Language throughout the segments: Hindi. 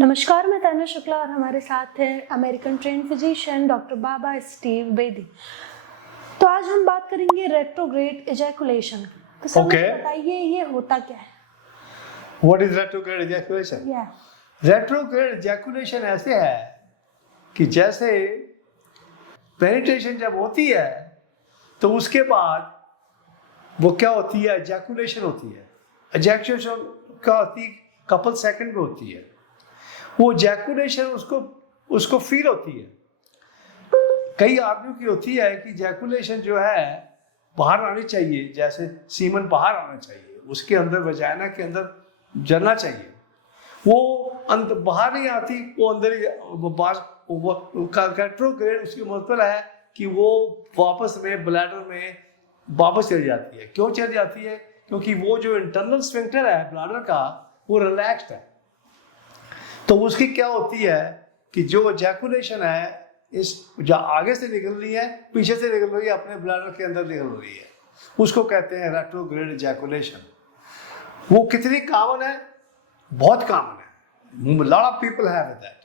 नमस्कार, मैं ताना शुक्ला और हमारे साथ हैं अमेरिकन ट्रेंड फिजिशियन डॉक्टर बाबा स्टीव बेदी। तो आज हम बात करेंगे रेट्रोग्रेड इजैकुलेशन। तो सर बताइए ये होता क्या है? What is retrograde ejaculation? Retrograde ejaculation ऐसे है कि जैसे पेनिट्रेशन जब होती है तो उसके बाद वो क्या होती है, ejaculation होती है। ejaculation का होती कपल सेकंड में होती है। वो ejaculation उसको फील होती है। कई आदमियों की होती है कि ejaculation जो है बाहर आनी चाहिए, जैसे सीमन बाहर आना चाहिए, उसके अंदर वजाइना के अंदर जलना चाहिए। वो बाहर नहीं आती, वो अंदर ही रेट्रोग्रेड उसकी मतलब है कि वो वापस में ब्लैडर में वापस चली जाती है। क्यों चली जाती है? क्योंकि वो जो इंटरनल स्फिंक्टर है ब्लैडर का वो रिलैक्स्ड है। तो उसकी क्या होती है कि जो एजैकुलेशन है इस जो आगे से निकल रही है, पीछे से निकल रही है, अपने ब्लैडर के अंदर निकल रही है, उसको कहते हैं रेट्रोग्रेड एजैकुलेशन। वो कितनी कॉमन है? बहुत कॉमन है। Lot of people have that.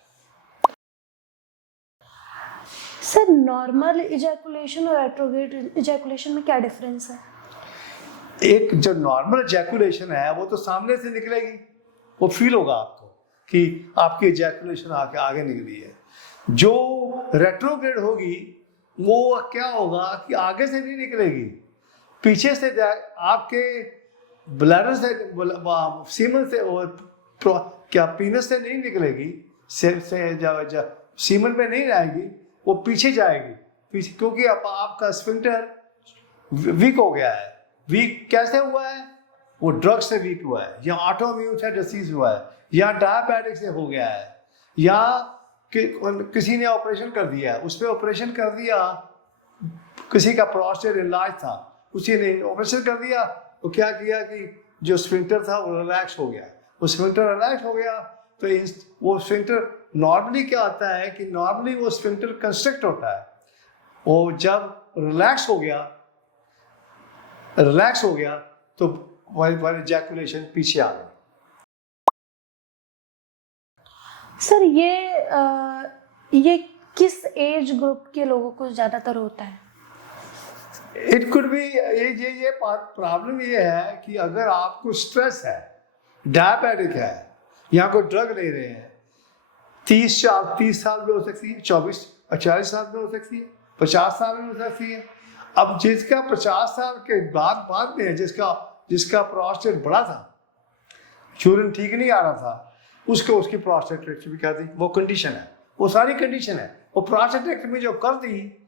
Sir, normal ejaculation और रेट्रोग्रेड इजैकुलेशन में क्या डिफरेंस है? एक जो नॉर्मल इजैकुलेशन है वो तो सामने से निकलेगी, वो फील होगा आपको कि आपकी इजैकुलेशन आगे निकली है। जो रेट्रोग्रेड होगी वो क्या होगा कि आगे से नहीं निकलेगी, पीछे से आपके ब्लैडर से, सीमन से, क्या पीनस से नहीं निकलेगी, सीमन में नहीं आएगी, वो पीछे जाएगी, पीछे, क्योंकि आपका स्फिंक्टर वीक हो गया है। वीक कैसे हुआ है? वो ड्रग से वीक हुआ है, या ऑटोइम्यून से डिसीज हुआ है, या डायबिटिक से हो गया है, या किसी ने ऑपरेशन कर दिया है, उस पर ऑपरेशन कर दिया, किसी का प्रोस्टेट इलाज था, उसी ने ऑपरेशन कर दिया, तो क्या किया कि जो स्फिंक्टर था वो रिलैक्स हो गया। वो स्फिंक्टर रिलैक्स हो गया तो वो स्फिंक्टर नॉर्मली क्या होता है कि नॉर्मली वो स्फिंक्टर कंस्ट्रिक्ट होता है। वो जब रिलैक्स हो गया तो एजैकुलेशन पीछे आ गया। सर, ये किस एज ग्रुप के लोगों को ज्यादातर होता है? इट कुड बी ये प्रॉब्लम ये है कि अगर आपको स्ट्रेस है, डायबिटिक है, या कोई ड्रग ले रहे हैं, 30 साल में हो सकती है, 40 साल में हो सकती है, 50 साल में हो सकती है। अब जिसका 50 साल के बाद में है, जिसका प्रोस्टेट बड़ा था, यूरिन ठीक नहीं आ रहा था, उसकी प्रोस्टेटेक्टमी कर दी, वो कंडीशन है, वो सारी कंडीशन है। वो प्रोस्टेटेक्टमी जो कर दी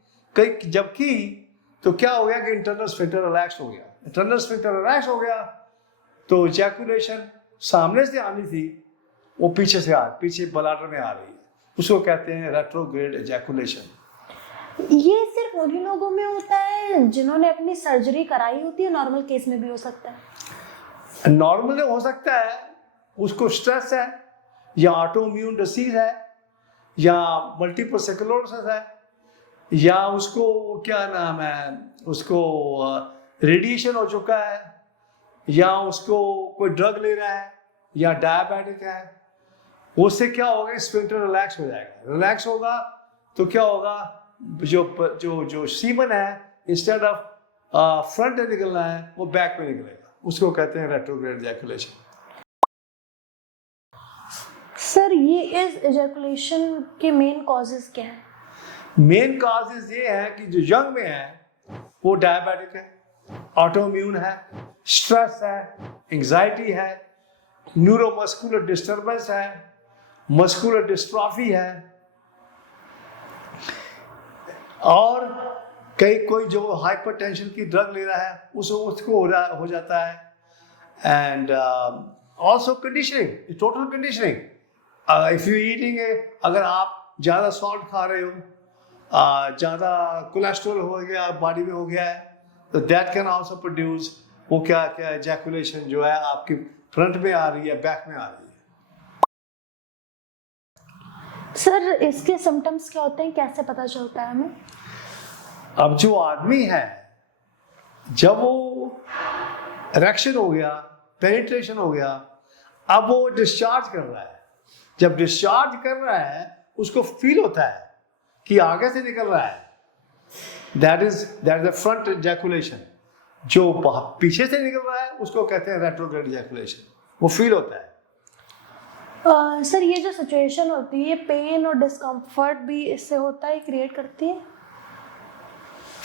जबकि तो क्या हो गया कि इंटरनल स्फिंक्टर रिलैक्स हो गया। इंटरनल स्फिंक्टर रिलैक्स हो गया तो एजैकुलेशन सामने से आनी थी, वो पीछे ब्लैडर में आ रही है, उसको कहते हैं रेट्रोग्रेड एजैकुलेशन। ये सिर्फ उन्हीं लोगों में होता है जिन्होंने अपनी सर्जरी कराई होती है? नॉर्मल केस में भी हो सकता है? नॉर्मल हो सकता है, उसको स्ट्रेस है, या ऑटोइम्यून डिसीज है, या मल्टीपल स्क्लेरोसिस है, या उसको क्या नाम है, उसको रेडिएशन हो चुका है, या उसको कोई ड्रग ले रहा है, या डायबिटिक है। उससे क्या होगा, स्फिंक्टर रिलैक्स हो जाएगा। रिलैक्स होगा तो क्या होगा, जो सीमन है इंस्टेड ऑफ फ्रंट में निकलना है वो बैक में निकलेगा, उसको कहते हैं रेट्रोग्रेड एजैकुलेशन। सर, ये इस एजैकुलेशन के मेन कॉजेज क्या है? मेन कॉजेज ये है कि जो यंग में है वो डायबिटिक है, ऑटोइम्यून है, स्ट्रेस है, एंजाइटी है, न्यूरोमस्कुलर डिस्टर्बेंस है, मस्कुलर डिस्ट्रॉफी है, और कोई जो हाइपरटेंशन की ड्रग ले रहा है उसको हो जाता है। And also conditioning, total conditioning. If you eating, अगर आप ज़्यादा सॉल्ट खा रहे हो, ज़्यादा कोलेस्ट्रॉल हो गया बॉडी में हो गया है, तो दैट कैन आल्सो प्रोड्यूस वो क्या एजैकुलेशन जो है आपकी फ्रंट में आ रही है, बैक में आ रही है। सर, इसके सिम्टम्स क्या होते हैं, कैसे पता चलता है हमें? अब जो आदमी है, जब वो इरेक्शन हो गया, पेनिट्रेशन हो गया, अब वो डिस्चार्ज कर रहा है, जब डिस्चार्ज कर रहा है उसको फील होता है कि आगे से निकल रहा है, that is the front ejaculation. जो पीछे से निकल रहा है उसको कहते हैं रेट्रोग्रेड इजैकुलेशन, वो फील होता है। सर ये जो सिचुएशन होती है, ये पेन और डिस्कम्फर्ट भी इससे होता है, क्रिएट करती है?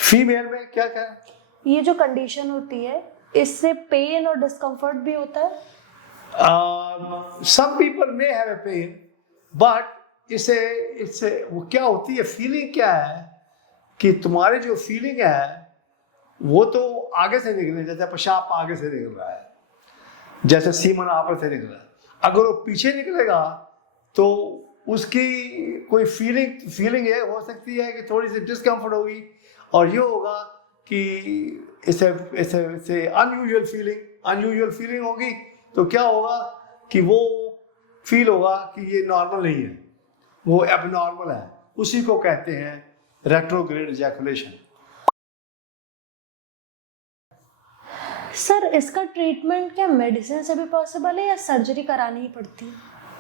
फीमेल में क्या क्या ये जो कंडीशन होती है इससे पेन और डिस्कम्फर्ट भी होता है? some people may have a pain, but इससे वो क्या होती है, फीलिंग क्या है कि तुम्हारी जो फीलिंग है वो तो आगे से निकले, जैसे पेशाब आगे से निकल रहा है, जैसे सीमन आगे से निकल रहा है। अगर वो पीछे निकलेगा तो उसकी कोई फीलिंग ये हो सकती है कि थोड़ी सी डिस्कम्फर्ट होगी, और ये होगा कि इसे अनयूजुअल फीलिंग होगी। तो क्या होगा कि वो फील होगा कि ये नॉर्मल नहीं है, वो एबनॉर्मल है। उसी को कहते हैं रेट्रोग्रेड इजैकुलेशन। सर इसका ट्रीटमेंट क्या मेडिसिन से भी पॉसिबल है या सर्जरी करानी ही पड़ती है?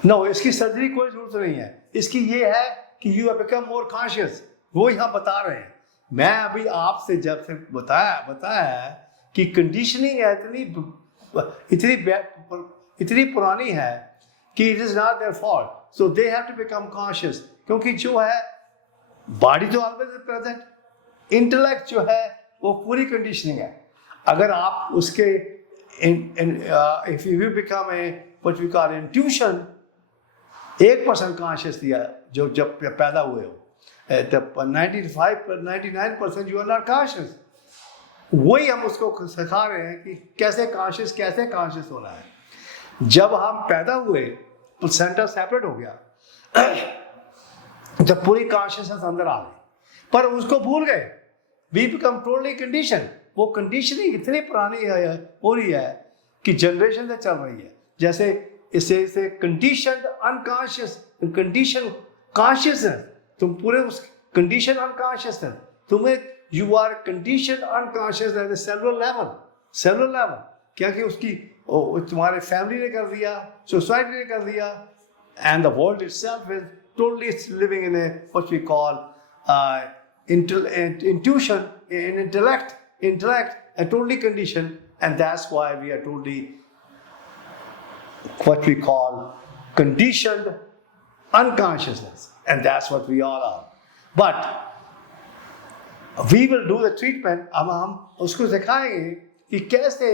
नो, इसकी सर्जरी कोई जरूरत नहीं है। इसकी ये है कि you have become more conscious, वो यहाँ बता रहे हैं। मैं अभी आपसे जब से बताया है कि कंडीशनिंग है इतनी पुरानी है कि it is not their fault, so they have to become conscious. क्योंकि जो है बॉडी तो ऑलवेज प्रेजेंट, इंटेलेक्ट जो है वो पूरी कंडीशनिंग है। अगर आप उसके if you become a what we call intuition, 1% conscious दिया जो जब पैदा हुए हो, 99% यू आर नॉट कॉन्शियस। वही हम उसको सिखा रहे हैं कि कैसे कॉन्शियस होना है। जब हम पैदा हुए प्लेसेंटा सेपरेट हो गया, जब पूरी कॉन्शियसनेस अंदर आ गई, पर उसको भूल गए। We become totally condition. वो कंडीशनिंग इतनी पुरानी हो रही है कि जनरेशन से चल रही है। जैसे इसे कंडीशन अनकॉन्शियस, कंडीशन कॉन्शियसनेस, तुम पूरे उस कंडीशन अनकॉन्शियसनेस, तुम्हें you are condition unconscious at the cellular level. क्या कि उसकी तुम्हारे फैमिली ने कर दिया, सोसाइटी ने कर दिया, and the world itself is totally living in a what we call intuition, in intellect and totally conditioned, and that's why we are totally what we call conditioned unconsciousness, and that's what we all are. But we will do the treatment. अब हम उसको सिखाएंगे कि कैसे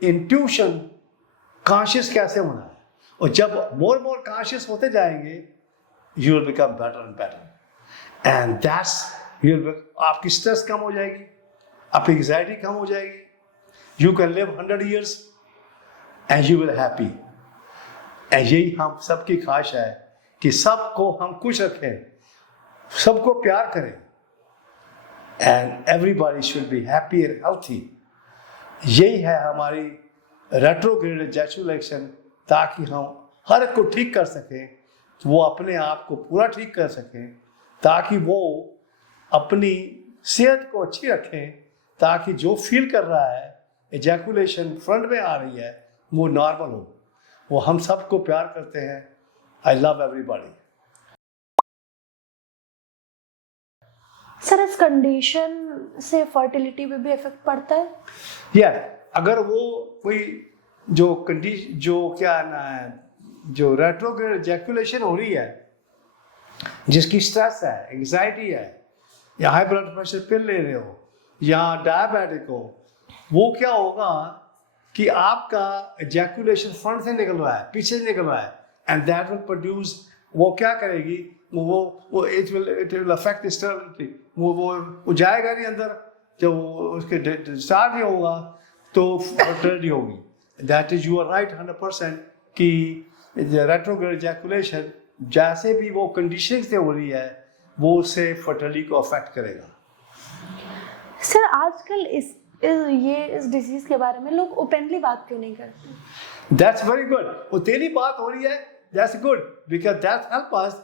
intuition conscious कैसे होना है, और जब more conscious होते जाएंगे you will become better and better, and that's आपकी स्ट्रेस कम हो जाएगी, आपकी एंजाइटी कम हो जाएगी। You can live 100 years and you will happy. And यही हम सबकी ख्वाहिश है कि सबको हम खुश रखें, सबको प्यार करें, and everybody should be happy and healthy. यही है हमारी रेट्रोग्रेड इजैकुलेशन, ताकि हम हर एक को ठीक कर सकें, वो अपने आप को पूरा ठीक कर सकें, ताकि वो अपनी सेहत को अच्छी रखें, ताकि जो फील कर रहा है इजैकुलेशन फ्रंट में आ रही है वो नॉर्मल हो। वो हम सबको प्यार करते हैं। I love everybody. सर इस कंडीशन से फर्टिलिटी पे भी इफेक्ट पड़ता है? अगर वो कोई जो रेट्रोग्रेड इजैकुलेशन हो रही है, जिसकी स्ट्रेस है, एंजाइटी है, या हाई ब्लड प्रेशर पिल ले रहे हो, या डायबिटिक हो, वो क्या होगा कि आपका इजैकुलेशन फ्रंट से निकल रहा है, पीछे से निकल रहा है, एंड दैट विल प्रोड्यूस, वो क्या करेगी, वो इट विल अफेक्ट स्टेबिलिटी। वो जाएगा नहीं अंदर, जब उसके डिस्चार्ज नहीं होगा तो फर्टिलिटी होगी। That is you are right 100% कि रेट्रोग्रेड इजैकुलेशन जैसे भी वो कंडीशनिंग से हो रही है, वो उससे फर्टिलिटी को अफेक्ट करेगा। सर आजकल इस डिजीज के बारे में लोग ओपनली बात क्यों नहीं करते? That's very good. वो तेरी बात हो रही है, that's good, because that help us.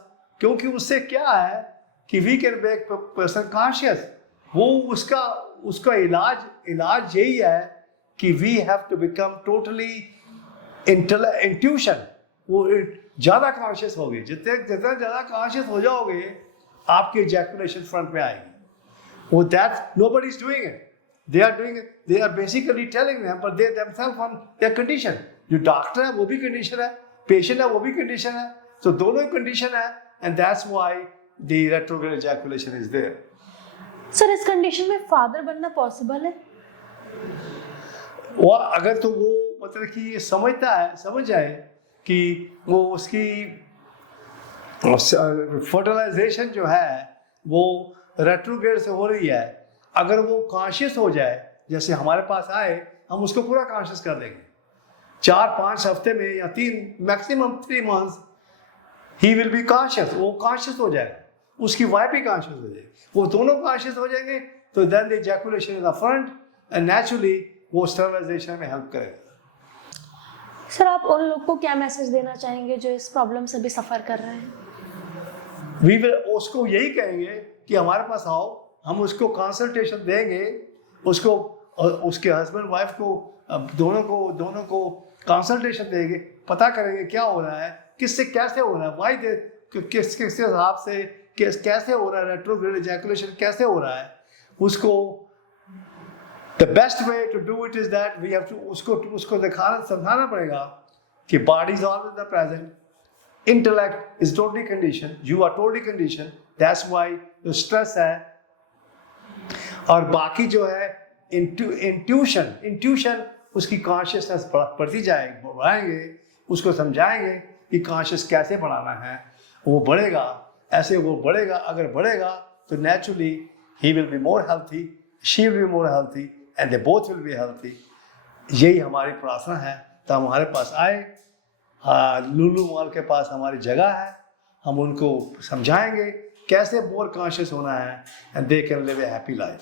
क्योंकि उससे क्या है कि we can make person conscious. वो उसका इलाज यही है कि we have to become totally intuition. वो ज़्यादा कॉन्शियस होगी। जितना ज़्यादा कॉन्शियस हो जाओगे आपकी इजैकुलेशन फ्रंट में आएगी। वो that nobody is doing it, they are doing it, they are basically telling them, but they themselves on their condition. जो डॉक्टर है वो भी कंडीशन है, पेशेंट है वो भी कंडीशन है, तो दोनों ही कंडीशन है, and that's why the retrograde ejaculation is there. Sir इस कंडीशन में फादर बनना पॉसिबल है? और अगर तो वो मतलब कि समझ जाए कि वो उसकी फर्टिलाइजेशन जो है वो रेट्रोग्रेड से हो रही है, अगर वो कॉन्शियस हो जाए, जैसे हमारे पास आए, हम उसको पूरा कॉन्शियस कर देंगे 4-5 हफ्ते में या 3 maximum 3 months he will be conscious. वो कॉन्शियस हो जाएगा, उसकी वाइफ भी कॉन्शियस हो जाएगी, वो दोनों कॉन्शियस हो जाएंगे, तो then the ejaculation in the front and naturally वो स्टरलाइजेशन में हेल्प करेगा। सर आप उन लोग को क्या मैसेज देना चाहेंगे जो इस प्रॉब्लम से भी सफर कर रहे हैं? वी विल उसको यही कहेंगे कि हमारे पास आओ, हम उसको कंसल्टेशन देंगे, उसको उसके हस्बैंड वाइफ को दोनों को कंसल्टेशन देंगे, पता करेंगे क्या हो रहा है, किससे कैसे हो रहा है, वाई दे किस हिसाब से कैसे हो रहा है, रेट्रोग्रेड इजैकुलेशन कैसे हो रहा है। उसको the best way to do it is that we have to उसको दिखाना समझाना पड़ेगा कि body is always the present, intellect is totally conditioned, you are totally conditioned, that's why the stress है। और बाकी जो है इंट्यूशन उसकी कॉन्शियसनेस बढ़ती जाएगी, बढ़ाएंगे, उसको समझाएंगे कि कॉन्शियस कैसे बढ़ाना है, वो बढ़ेगा, ऐसे वो बढ़ेगा। अगर बढ़ेगा तो naturally he will be more healthy, she will be more healthy and they both will be healthy. यही हमारी प्रार्थना है। तो हमारे पास आए, लुलु मॉल के पास हमारी जगह है, हम उनको समझाएंगे कैसे मोर कॉन्शियस होना है, and they can live A happy life.